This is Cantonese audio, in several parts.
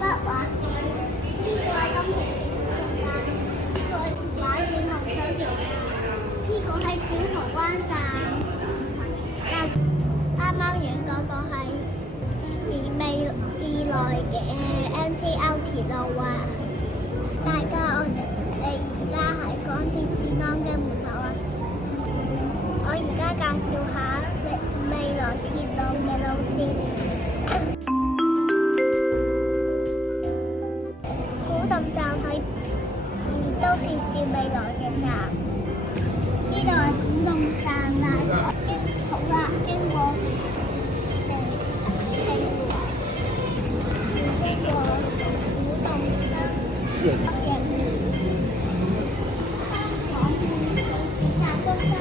北環線，呢個係金田線站，呢個係屯馬線洪水橋站，呢個係小蠔灣站。啱啱影嗰個係未來嘅 MTR 鐵路啊！大家我哋而家喺港鐵志安嘅門口啊！我而家介紹下未來鐵路嘅路線。古洞站喺宜都電視未來嘅站，呢度係古洞站啦。好啦，經過古洞站、北營園、香港電塔中心，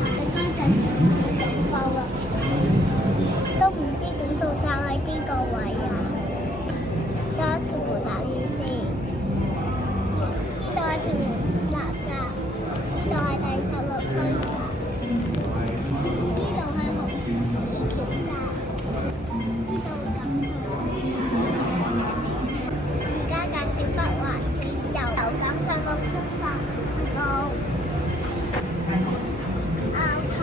大家就直播啦。都唔知古洞站喺邊個位啊？揸屯門南線先。呢度係屯門南站，呢度係第16區。呢度係紅樹橋站，呢度咁而家介紹北環線由錦上路出發到凹頭，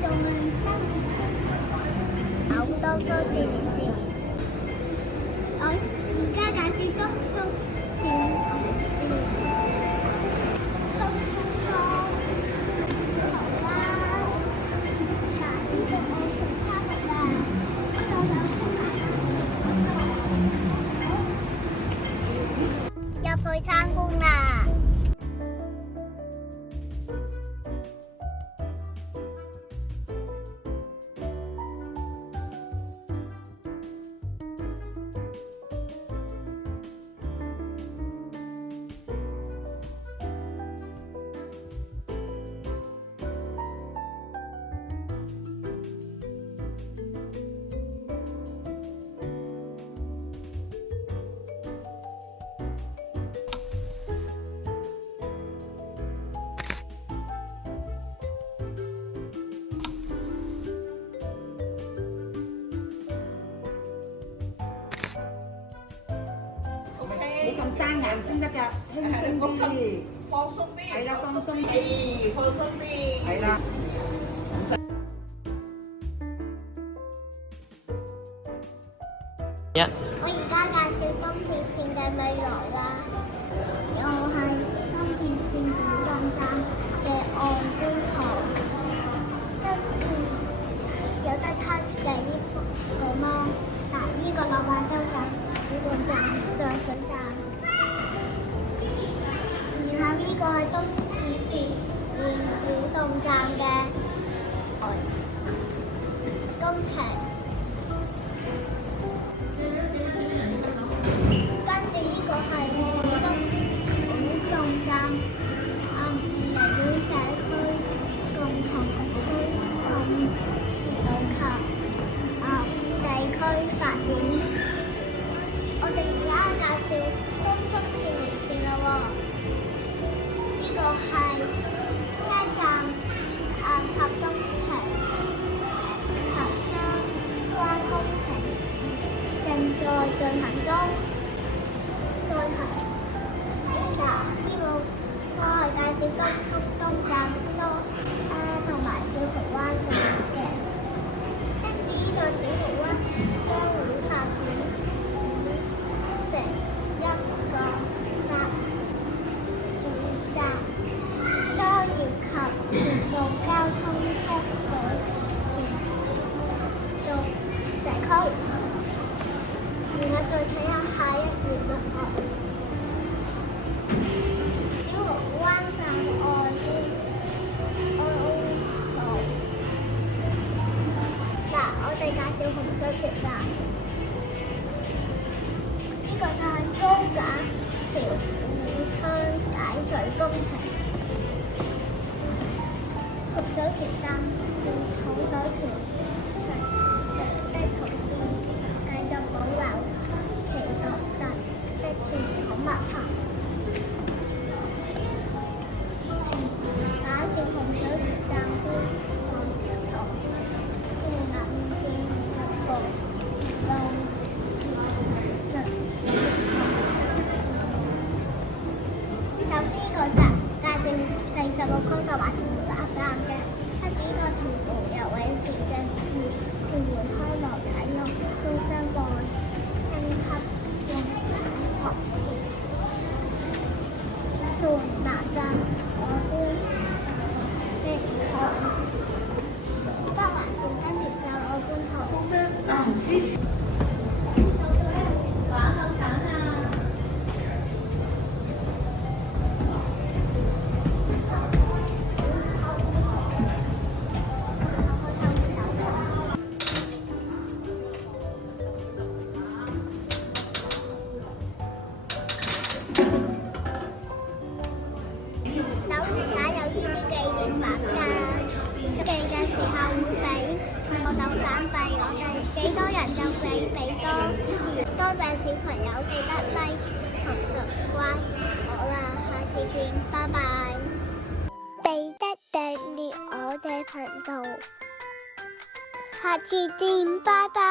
仲係新九東涌線列線。我而家介紹東涌線。入去參觀啦！你咁生硬先得㗎，輕鬆啲，放鬆啲，係啦，放鬆啲，放鬆啲，係啦。我而家介紹東鐵線嘅未來啦，又係東鐵線古洞站嘅岸觀圖，跟住有得卡設計呢幅圖嗎？嗱，呢個落馬洲站、古洞站、上水站，然後呢個係東鐵線連古洞站嘅工程。跟住呢個係古洞站離島社區共同推動持續及地區發展。我哋而家介紹東涌線連線啦喎，呢個係車站及工程及相關工程正在進行中。再係嗱，呢個我係介紹東涌東站同埋小蠔灣站嘅，跟住呢個小蠔灣將會發展成一個主站，商業及鐵路交通鋪載到社區。然後再睇下下一頁啦。小蠔灣站岸邊圖。嗱，我哋介紹洪水橋站。呢個就係高架橋互相解除工程。洪水橋站連洪水橋的圖線繼續保留其獨特的傳統文化。打照洪水橋站觀圖，就俾多謝小朋友記得 like 同 subscribe。好啦，下次見，拜拜。記得訂閱我哋頻道，下次見，拜拜。